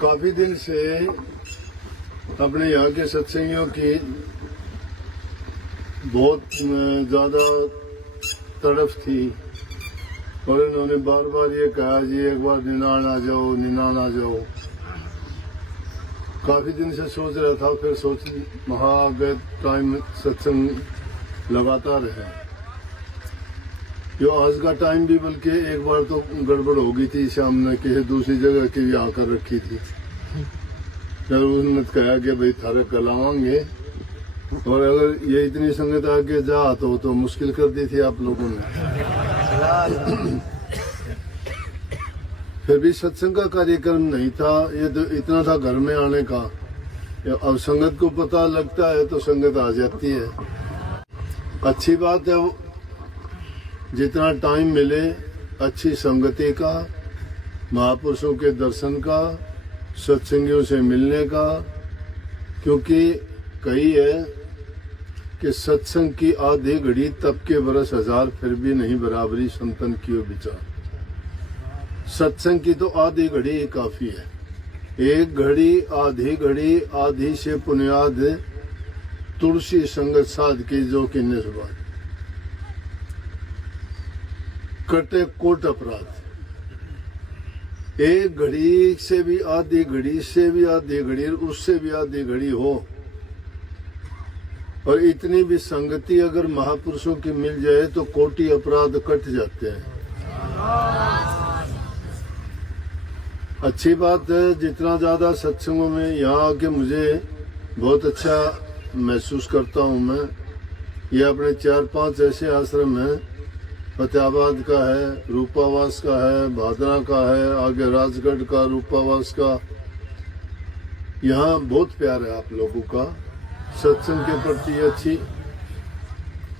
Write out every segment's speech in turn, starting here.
काफी दिन से अपने यहाँ के सत्संगियों की बहुत ज्यादा तड़फ थी और इन्होंने बार बार ये कहा जी एक बार निनान आ जाओ, निनान आ जाओ। काफी दिन से सोच रहा था, फिर सोच महागत टाइम सत्संग लगातार है। जो आज का टाइम भी बल्कि एक बार तो गड़बड़ हो गई थी, शाम ने किसी दूसरी जगह की भी आकर रखी थी। फिर उसने कहा कि भाई थारे कलावांगे, और अगर ये इतनी संगत आगे जा तो मुश्किल कर दी थी आप लोगों ने। फिर भी सत्संग का कार्यक्रम नहीं था, ये तो इतना था घर में आने का। अब संगत को पता लगता है तो संगत आ जाती है। अच्छी बात है, जितना टाइम मिले अच्छी संगति का, महापुरुषों के दर्शन का, सत्संगियों से मिलने का। क्योंकि कही है कि सत्संग की आधी घड़ी तब के बरस हजार, फिर भी नहीं बराबरी संतन की विचार। सत्संग की तो आधी घड़ी ही काफी है। एक घड़ी आधी से पुनियाद तुलसी संगत साध की जो किन्ने सुबाद कटे कोट अपराध। एक घड़ी से भी आधी घड़ी से भी आधी घड़ी, उससे भी आधी घड़ी हो, और इतनी भी संगति अगर महापुरुषों की मिल जाए तो कोटि अपराध कट जाते हैं। अच्छी बात है, जितना ज्यादा सत्संगों में यहाँ आके मुझे बहुत अच्छा महसूस करता हूँ मैं। ये अपने 4-5 ऐसे आश्रम हैं, फतेहाबाद का है, रूपावास का है, भादरा का है, आगे राजगढ़ का, रूपावास का। यहाँ बहुत प्यार है आप लोगों का, सत्संग के प्रति अच्छी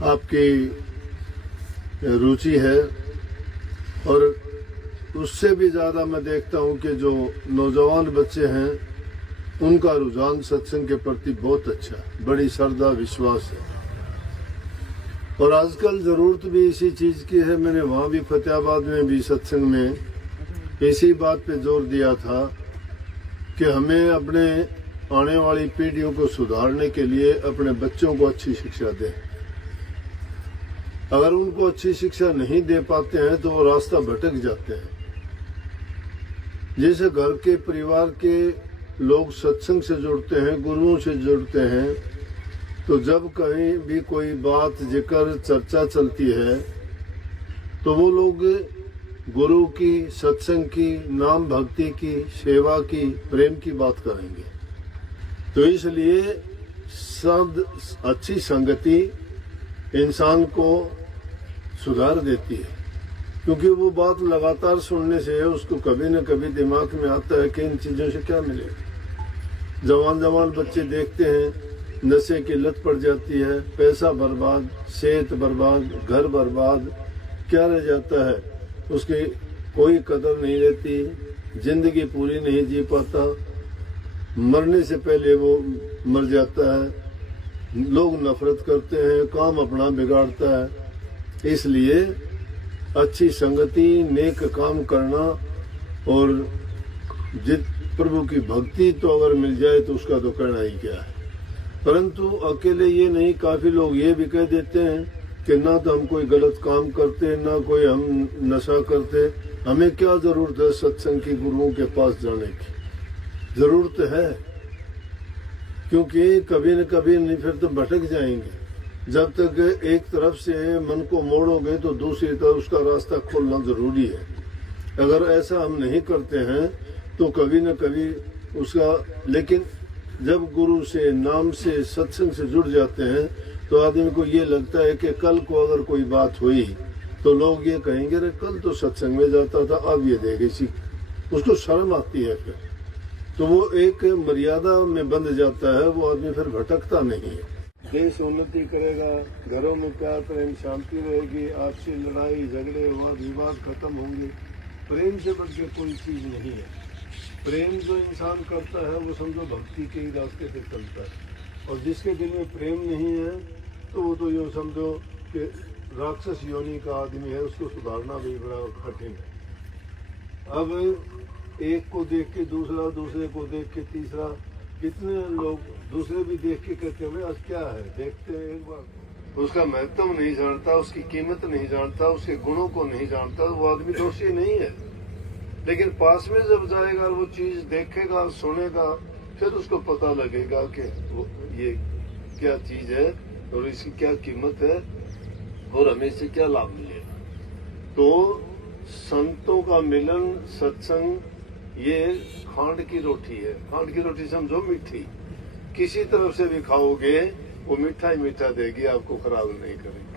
आपकी रुचि है। और उससे भी ज्यादा मैं देखता हूँ कि जो नौजवान बच्चे हैं उनका रुझान सत्संग के प्रति बहुत अच्छा है, बड़ी श्रद्धा विश्वास है। और आजकल जरूरत भी इसी चीज की है। मैंने वहां भी फतेहाबाद में भी सत्संग में इसी बात पे जोर दिया था कि हमें अपने आने वाली पीढ़ियों को सुधारने के लिए अपने बच्चों को अच्छी शिक्षा दें। अगर उनको अच्छी शिक्षा नहीं दे पाते हैं तो वो रास्ता भटक जाते हैं। जैसे घर के परिवार के लोग सत्संग से जुड़ते हैं, गुरुओं से जुड़ते हैं, तो जब कहीं भी कोई बात जिक्र चर्चा चलती है तो वो लोग गुरु की, सत्संग की, नाम भक्ति की, सेवा की, प्रेम की बात करेंगे। तो इसलिए अच्छी संगति इंसान को सुधार देती है, क्योंकि वो बात लगातार सुनने से उसको कभी न कभी दिमाग में आता है कि इन चीजों से क्या मिलेगा। जवान बच्चे देखते हैं नशे की लत पड़ जाती है, पैसा बर्बाद, सेहत बर्बाद, घर बर्बाद, क्या रह जाता है, उसकी कोई कदर नहीं रहती, जिंदगी पूरी नहीं जी पाता, मरने से पहले वो मर जाता है, लोग नफरत करते हैं, काम अपना बिगाड़ता है। इसलिए अच्छी संगति, नेक काम करना और जित प्रभु की भक्ति तो अगर मिल जाए तो उसका तो कहना ही क्या है। परंतु अकेले ये नहीं, काफी लोग ये भी कह देते हैं कि ना तो हम कोई गलत काम करते, ना कोई हम नशा करते, हमें क्या जरूरत है सत्संग की, गुरुओं के पास जाने की। जरूरत है, क्योंकि कभी न कभी नहीं फिर तो भटक जाएंगे। जब तक एक तरफ से मन को मोड़ोगे तो दूसरी तरफ उसका रास्ता खोलना जरूरी है। अगर ऐसा हम नहीं करते हैं तो कभी न कभी उसका, लेकिन जब गुरु से, नाम से, सत्संग से जुड़ जाते हैं तो आदमी को ये लगता है कि कल को अगर कोई बात हुई तो लोग ये कहेंगे अरे कल तो सत्संग में जाता था, अब ये देखे सीख, उसको शर्म आती है। फिर तो वो एक मर्यादा में बंध जाता है, वो आदमी फिर भटकता नहीं है। देश उन्नति करेगा, घरों में प्यार प्रेम शांति रहेगी, आपसी लड़ाई झगड़े वाद विवाद खत्म होंगे। प्रेम से बढ़ के कोई चीज नहीं है। प्रेम जो इंसान करता है वो समझो भक्ति के ही रास्ते पे चलता है, और जिसके दिल में प्रेम नहीं है तो वो तो यूँ समझो कि राक्षस योनि का आदमी है, उसको सुधारना भी बड़ा कठिन है। अब एक को देख के दूसरा, दूसरे को देख के तीसरा, कितने लोग दूसरे भी देख के कहते हैं आज क्या है, देखते हैं एक बार। उसका महत्व नहीं जानता, उसकी कीमत नहीं जानता, उसके गुणों को नहीं जानता, वो आदमी दोषी नहीं है। लेकिन पास में जब जाएगा वो चीज देखेगा, सुनेगा, फिर उसको पता लगेगा कि ये क्या चीज है और इसकी क्या कीमत है और हमें इससे क्या लाभ मिलेगा। तो संतों का मिलन, सत्संग ये खांड की रोटी है। खांड की रोटी समझो मीठी, किसी तरफ से भी खाओगे वो मीठा ही मीठा देगी, आपको खराब नहीं करेगी।